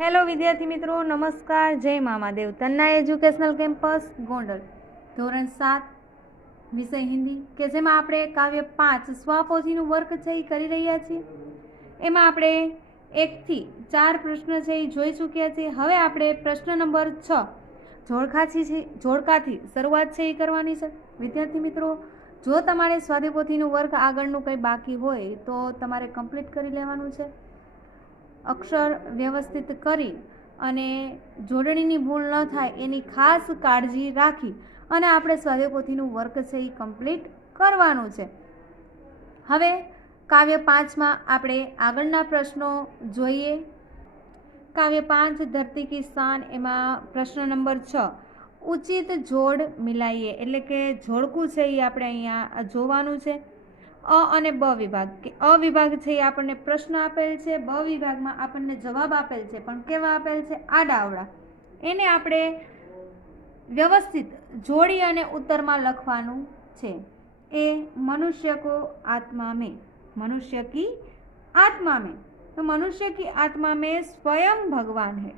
Hello વિદ્યાર્થી મિત્રો, નમસ્કાર. જય મામાદેવ. તન્ના એજ્યુકેશનલ કેમ્પસ ગોંડલ, ધોરણ 7, વિષય હિન્દી, કે જેમાં આપણે કાવ્ય 5 સ્વપોથીનું વર્ક છે એ કરી રહ્યા છીએ. એમાં આપણે 1 થી 4 પ્રશ્ન છે એ જોઈ ચૂક્યા છીએ. હવે આપણે પ્રશ્ન નંબર 6 જોડકાથી શરૂઆત છે એ કરવાની છે. વિદ્યાર્થી મિત્રો, જો તમારે સ્વાધ્યાયપોથીનું વર્ક આગળનું કંઈ બાકી હોય તો તમારે કમ્પ્લીટ કરી લેવાનું છે. અક્ષર વ્યવસ્થિત કરી અને જોડણીની ભૂલ ન થાય એની ખાસ કાળજી રાખી અને આપણે સ્વાધ્યાયપોથીનું વર્ક છે એ કમ્પ્લીટ કરવાનું છે. હવે કાવ્ય 5માં આપણે આગળના પ્રશ્નો જોઈએ. કાવ્ય 5 ધરતી કી શાન, એમાં પ્રશ્ન નંબર 6 ઉચિત જોડ મિલાઈએ, એટલે કે જોડકું છે એ આપણે અહીંયા જોવાનું છે. અ અને બ વિભાગ, કે અ વિભાગ છે એ આપણને પ્રશ્ન આપેલ છે, બ વિભાગમાં આપણને જવાબ આપેલ છે, પણ કેવા આપેલ છે? આડાઅવળા. એને આપણે વ્યવસ્થિત જોડી અને ઉત્તરમાં લખવાનું છે. એ મનુષ્ય કો આત્મા में, मनुष्य की आत्मा में, तो मनुष्य की आत्मा में स्वयं भगवान है.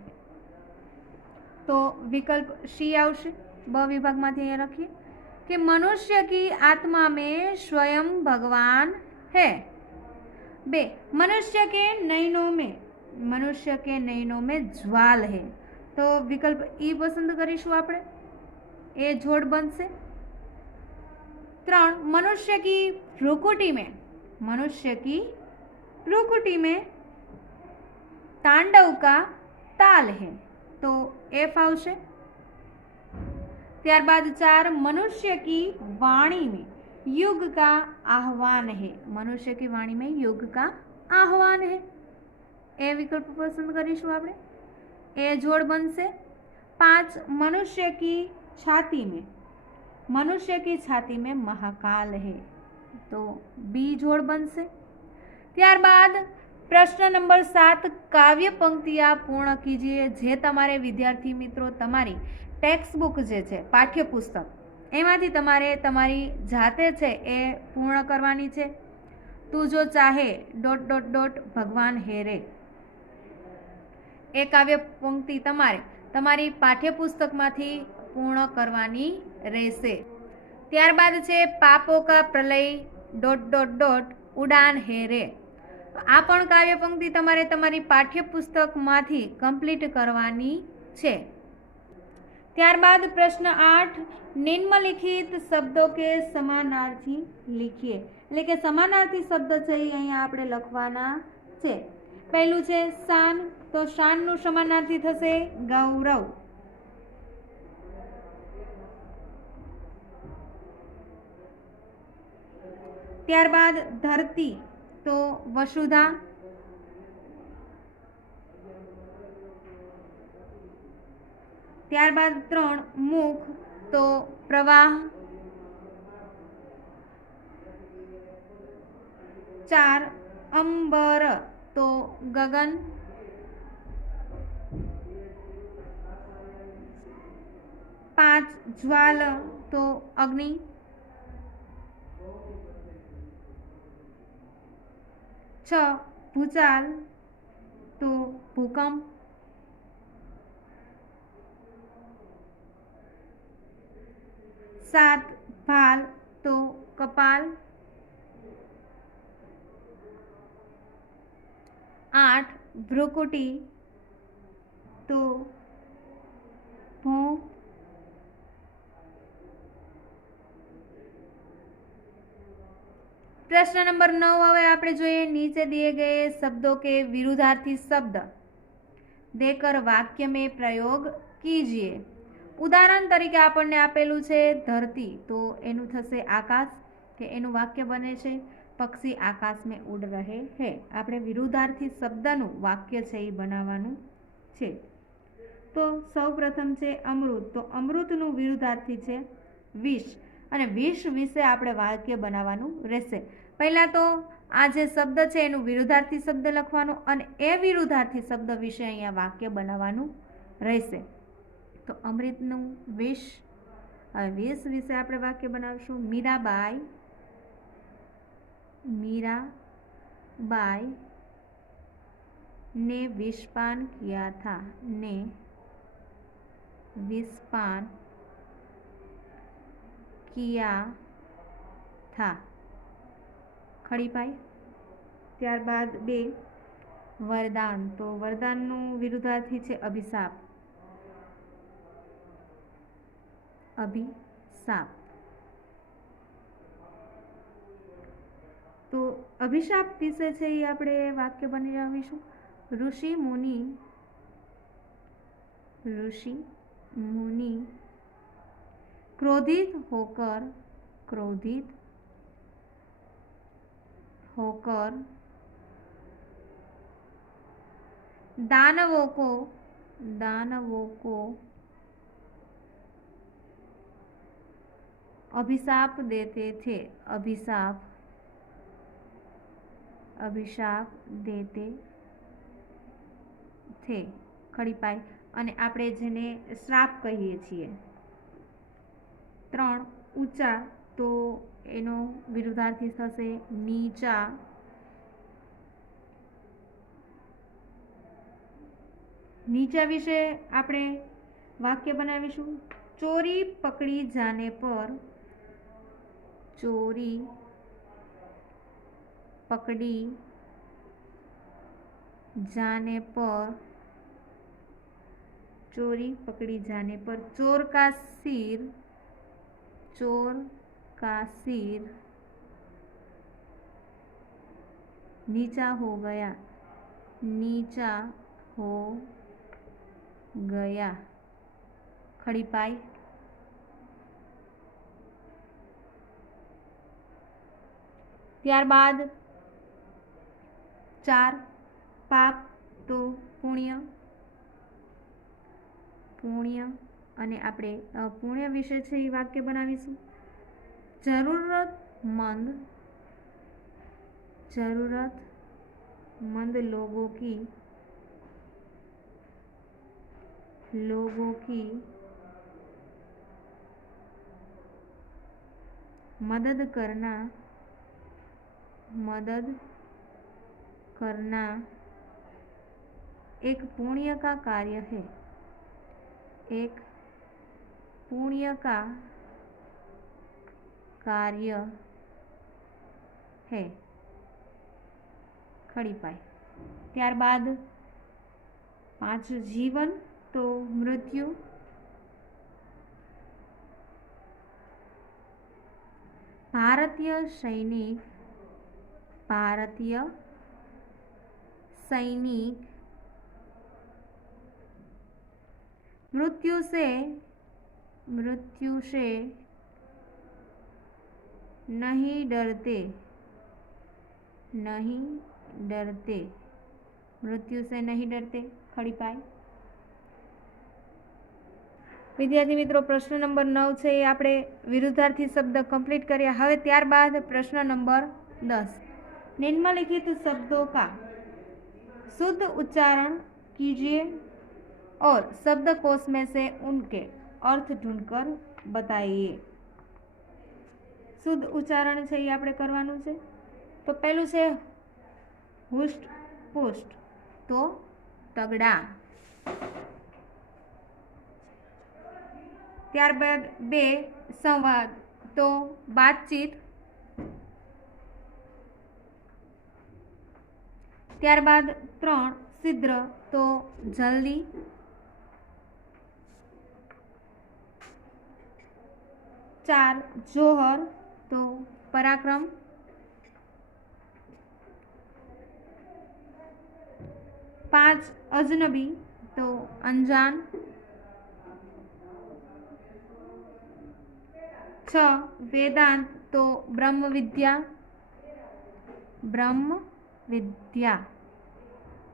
तो विकल्प सी आवशे. ब विभागમાંથી અહીંયા લખીએ कि मनुष्य की आत्मा में स्वयं भगवान है. बे, मनुष्य के नयनों में ज्वाल है. तो विकल्प ई पसंद करीशुं आपणे, ए जोड़ बनशे. 3, मनुष्य की भ्रुकुटी में तांडव का ताल है. तो एफ आवशे. ત્યારબાદ 4, मनुष्य की वाणी में युग का आह्वान है. मनुष्य की वाणी में युग का आह्वान है. ए विकल्प पसंद करीशुं आपणे, ए जोड़ बनशे. 5, मनुष्य की छाती में महाकाल है. तो बी जोड़ बनशे. ત્યારબાદ પ્રશ્ન નંબર 7 કાવ્ય પંક્તિયા પૂર્ણ કીજીએ. જે તમારે વિદ્યાર્થી મિત્રો તમારી ટેક્સ્ટ બુક જે છે, પાઠ્યપુસ્તક, એમાંથી તમારે તમારી જાતે છે એ પૂર્ણ કરવાની છે. તું જો ચાહે ... ભગવાન હે રે, એ કાવ્ય પંક્તિ તમારે તમારી પાઠ્યપુસ્તકમાંથી પૂર્ણ કરવાની રહેશે. ત્યારબાદ છે પાપો કા પ્રલય ... ઉડાન હે રે. આ પણ કાવ્ય પંક્તિ તમારે તમારી પાઠ્યપુસ્તકમાંથી કમ્પ્લીટ કરવાની છે. ત્યારબાદ પ્રશ્ન 8 નિમ્નલિખિત શબ્દો કે સમાનાર્થી लिखिए, એટલે કે સમાનાર્થી શબ્દ છે એ અહીંયા આપણે લખવાના છે. પહેલું છે શાન, તો શાનનું સમાનાર્થી થશે ગૌરવ. ત્યારબાદ ધરતી, તો વસુધા. ત્યારબાદ 3 મુખ, તો પ્રવાહ. 4 અંબર, તો ગગન. 5 જ્વાલ, તો અગ્નિ. 6 ભૂચાલ, તો ભૂકંપ. 7 ભાલ, તો કપાલ. 8 ભ્રુકુટી, તો ભોં. 9 नंबर હવે આપણે જોઈએ. नीचे दिए गए शब्दों के विरुद्धार्थी शब्द देकर वाक्य में प्रयोग कीजिए. ઉદાહરણ તરીકે આપણને આપેલું છે ધરતી, તો એનું થશે આકાશ, કે એનું વાક્ય બને છે પક્ષી આકાશ में उड़ रहे हैं. આપણે વિરુદ્ધાર્થી શબ્દનું વાક્ય છે એ બનાવવાનું છે. તો સૌપ્રથમ છે અમૃત, તો અમૃતનું વિરુદ્ધાર્થી છે વિષ, અને વિષ વિશે આપણે વાક્ય બનાવવાનું રહેશે. પહેલાં તો આ જે શબ્દ છે એનું વિરુદ્ધાર્થી શબ્દ લખવાનું અને એ વિરુદ્ધાર્થી શબ્દ વિશે અહીંયા વાક્ય બનાવવાનું રહેશે. તો અમૃતનું વિષ, હવે વિષ વિશે આપણે વાક્ય બનાવીશું. મીરાબાઈ ने विषपान किया था, ने विषपान किया था। खड़ी पाई। ત્યારબાદ 2 વરદાન, તો વરદાનનું વિરુદ્ધાર્થી છે અભિશાપ. અભિશાપ. તો અભિશાપ વિશે છે એ આપણે વાક્ય બનાવીશું. ऋषि मुनि क्रोधित होकर दानवों को अभिशाप देते थे. अभिशाप देते थे. खड़ी पाई. અને આપણે જેને શ્રાપ કહીએ છીએ. 3 ઊંચા, તો એનો વિરુદ્ધાર્થી થશે નીચા. નીચા વિશે આપણે વાક્ય બનાવીશું. ચોરી પકડી જાને પર, ચોરી પકડી जाने पर, चोरी पकड़ी जाने पर चोर का सिर नीचा हो गया. खड़ी पाई. ત્યારબાદ 4 પાપ, તો પુણ્ય. અને આપણે પુણ્ય વિશે છે એ વાક્ય બનાવીશું. जरूरतमंद लोगों की मदद करना एक पुण्य का कार्य है. एक पुण्य का कार्य है. खड़ी पाई. ત્યારબાદ 5 જીવન, તો મૃત્યુ. भारतीय सैनिक मृत्यु से नहीं डरते. मृत्यु से नहीं डरते. खड़ी पाई. विद्यार्थी मित्रों, प्रश्न नंबर 9 છે એ આપણે વિરુદ્ધાર્થી શબ્દ કમ્પ્લીટ કર્યા. હવે ત્યારબાદ પ્રશ્ન નંબર 10. निम्नलिखित शब्दों का शुद्ध उच्चारण कीजिए और शब्दकोश में से उनके अर्थ ढूंढकर बताइए. शुद्ध उच्चारण છે એ આપણે કરવાનું છે. તો પહેલું છે હુષ્ટ પુષ્ટ, તો તગડા. ત્યારબાદ 2 સંવાદ, તો બાતચીત. ત્યારબાદ 3 शीघ्र, तो जल्दी. 4 जोहर, तो पराक्रम. 5 अजनबी, तो अनजान. 6 वेदांत, तो ब्रह्म विद्या.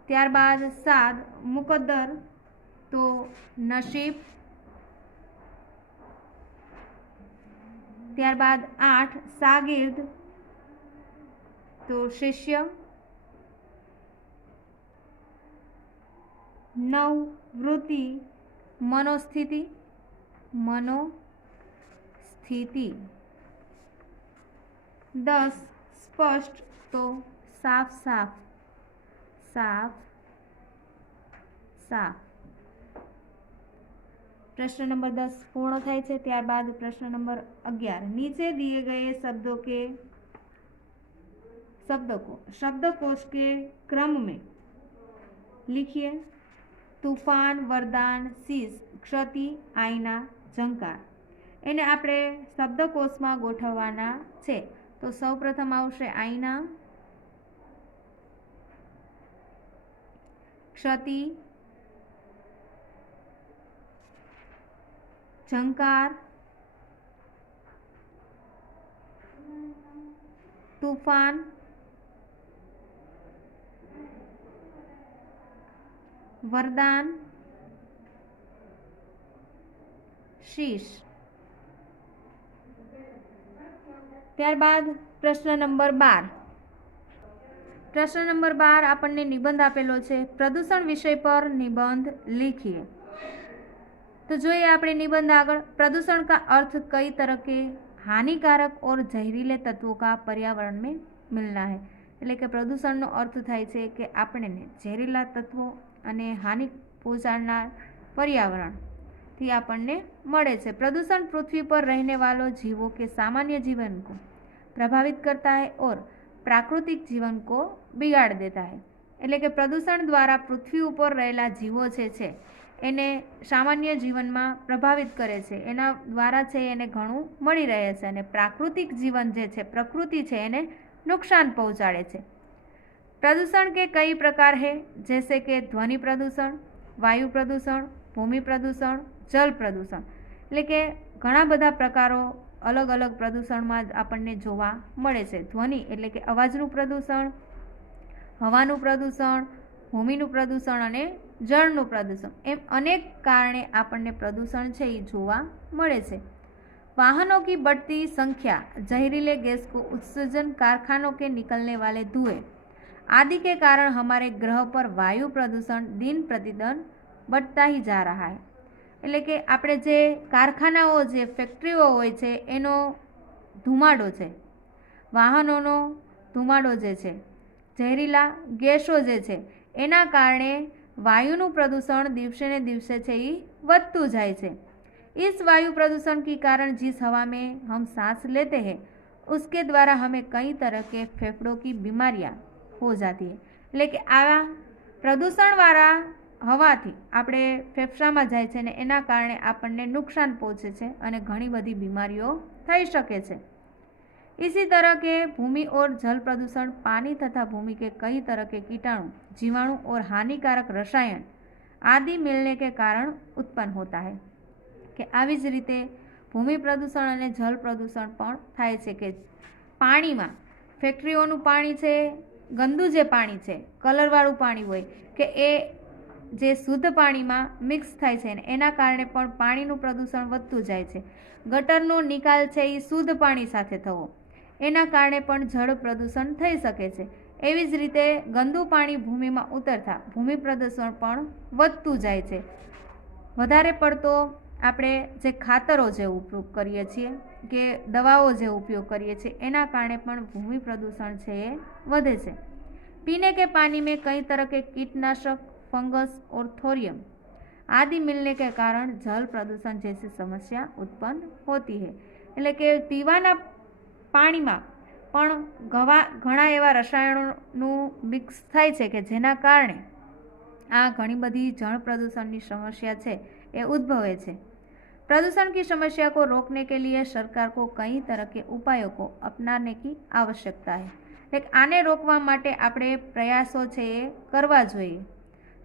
ત્યારબાદ 7 मुकद्दर, तो नसीब. ત્યારબાદ 8 शागिर्द, तो शिष्य. 9 वृत्ति मनोस्थिति. 10 स्पष्ट, तो साफ. સાફ। प्रश्न नंबर 10 पूर्ण थाय छे। त्यारबाद प्रश्न नंबर 11 नीचे दिए गए शब्दकोश के क्रम में लिखिए। तूफान, वरदान, शीश, क्षति, आईना, झंकार। एने आपणे शब्दकोशमां गोठववाना छे। तो सौप्रथम आवशे आईना, क्षति, झंकार, तूफान, वरदान, शीश। त्यारबाद प्रश्न नंबर 12। प्रश्न नंबर 12 आपने निबंध आपेलो छे। प्रदूषण विषय पर निबंध लिखिए। तो जो ये अपने निबंध आगे प्रदूषण का अर्थ कई तरह के हानिकारक और जहरीले तत्वों का पर्यावरण में मिलना है। એટલે કે પ્રદૂષણનો અર્થ થાય છે કે આપણને ઝેરીલા તત્વો અને હાનિ પહોંચાડનાર पर्यावरणથી આપણને મળે છે। प्रदूषण पृथ्वी पर रहने वालों जीवों के सामान्य जीवन को प्रभावित करता है और प्राकृतिक जीवन को बिगाड़ देता है। એટલે કે પ્રદૂષણ દ્વારા પૃથ્વી ઉપર રહેલા જીવો છે એને સામાન્ય જીવનમાં પ્રભાવિત કરે છે। એના દ્વારા છે એને ઘણું મળી રહે છે અને પ્રાકૃતિક જીવન જે છે પ્રકૃતિ છે એને नुकसान पहुँचाड़े छे। प्रदूषण के कई प्रकार है, जैसे कि ध्वनि प्रदूषण, वायु प्रदूषण, भूमि प्रदूषण, जल प्रदूषण। એટલે કે ઘણા બધા પ્રકારો अलग अलग પ્રદૂષણમાં આપણને જોવા મળે છે। ધ્વનિ એટલે કે અવાજનું પ્રદૂષણ, હવાનું પ્રદૂષણ, ભૂમિનું પ્રદૂષણ અને જળનું પ્રદૂષણ એમ અનેક કારણે આપણને પ્રદૂષણ છે એ જોવા મળે છે। वाहनों की बढ़ती संख्या, जहरीले गैस को उत्सर्जन, कारखानों के निकलने वाले धुएं आदि के कारण हमारे ग्रह पर वायु प्रदूषण दिन प्रतिदिन बढ़ता ही जा रहा है। એટલે કે આપણે જે કારખાનાઓ જે ફેક્ટરીઓ હોય છે એનો ધુમાડો છે, વાહનોનો ધુમાડો જે છે, ઝેરીલા ગેસો જે છે એના કારણે વાયુનું પ્રદૂષણ દિવસે ને દિવસે છે એ વધતું જાય છે। इस वायु प्रदूषण के कारण जिस हवा में हम सांस लेते हैं उसके द्वारा हमें कई तरह के फेफड़ों की बीमारियां हो जाती है। એટલે કે આ પ્રદૂષણવાળા હવાથી આપણે ફેફસામાં જાય છે ને એના કારણે આપણને નુકસાન પહોંચે છે અને ઘણી બધી બીમારીઓ થઈ શકે છે। इसी तरह के भूमि और जल प्रदूषण पानी तथा भूमि के कई तरह के कीटाणु, जीवाणु और हानिकारक रसायन आदि मिलने के कारण उत्पन्न होता है। કે આવી જ રીતે ભૂમિ પ્રદૂષણ અને જળ પ્રદૂષણ પણ થાય છે કે પાણીમાં ફેક્ટરીઓનું પાણી છે, ગંદુ જે પાણી છે, કલરવાળું પાણી હોય કે એ જે શુદ્ધ પાણીમાં મિક્સ થાય છે ને એના કારણે પણ પાણીનું પ્રદૂષણ વધતું જાય છે। ગટરનો નિકાલ છે એ શુદ્ધ પાણી સાથે થવો એના કારણે પણ જળ પ્રદૂષણ થઈ શકે છે। એવી જ રીતે ગંદુ પાણી ભૂમિમાં ઉતરતા ભૂમિ પ્રદૂષણ પણ વધતું જાય છે। વધારે પડતો આપણે જે ખાતરો જે ઉપયોગ કરીએ છીએ કે દવાઓ જે ઉપયોગ કરીએ છીએ એના કારણે પણ ભૂમિ પ્રદૂષણ છે એ વધે છે। पीने के पानी में कई तरह के कीटनाशक, फंगस और थोरियम आदि मिलने के कारण जल प्रदूषण जैसी समस्या उत्पन्न होती है। એટલે કે પીવાના પાણીમાં પણ ઘણા એવા રસાયણોનું મિક્સ થાય છે કે જેના કારણે આ ઘણી બધી જળ પ્રદૂષણની સમસ્યા છે એ ઉદ્ભવે છે। प्रदूषण की समस्या को रोकने के लिए सरकार को कई तरह के उपायों को अपनाने की आवश्यकता है। एक आने रोकवा माटे आपणे प्रयासों छे ए करवा जोईए।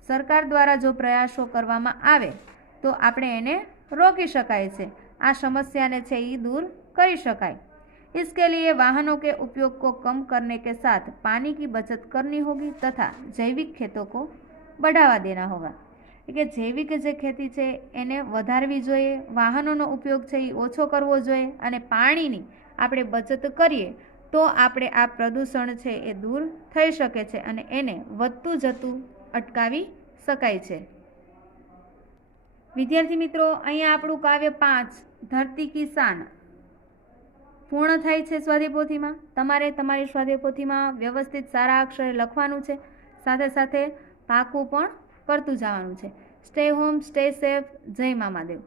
सरकार द्वारा जो प्रयासों करवामां आवे तो आपणे एने रोकी शकाय छे। आ समस्याने छे ई दूर करी शकाय। इसके लिए वाहनों के उपयोग को कम करने के साथ पानी की बचत करनी होगी तथा जैविक खेतों को बढ़ावा देना होगा। કે જૈવિક જે ખેતી છે એને વધારવી જોઈએ, વાહનોનો ઉપયોગ છે એ ઓછો કરવો જોઈએ અને પાણીની આપણે બચત કરીએ તો આપણે આ પ્રદૂષણ છે એ દૂર થઈ શકે છે અને એને વધતું જતું અટકાવી શકાય છે। વિદ્યાર્થી મિત્રો, અહીંયા આપણું કાવ્ય 5 ધરતી કી શાન પૂર્ણ થાય છે સ્વાધ્યાય પોથીમાં। તમારે તમારી સ્વાધ્યાય પોથીમાં વ્યવસ્થિત સારા અક્ષરે લખવાનું છે, સાથે સાથે પાકું પણ કરતું જવાનું છે. Stay home, stay safe. જય મા મહાદેવ.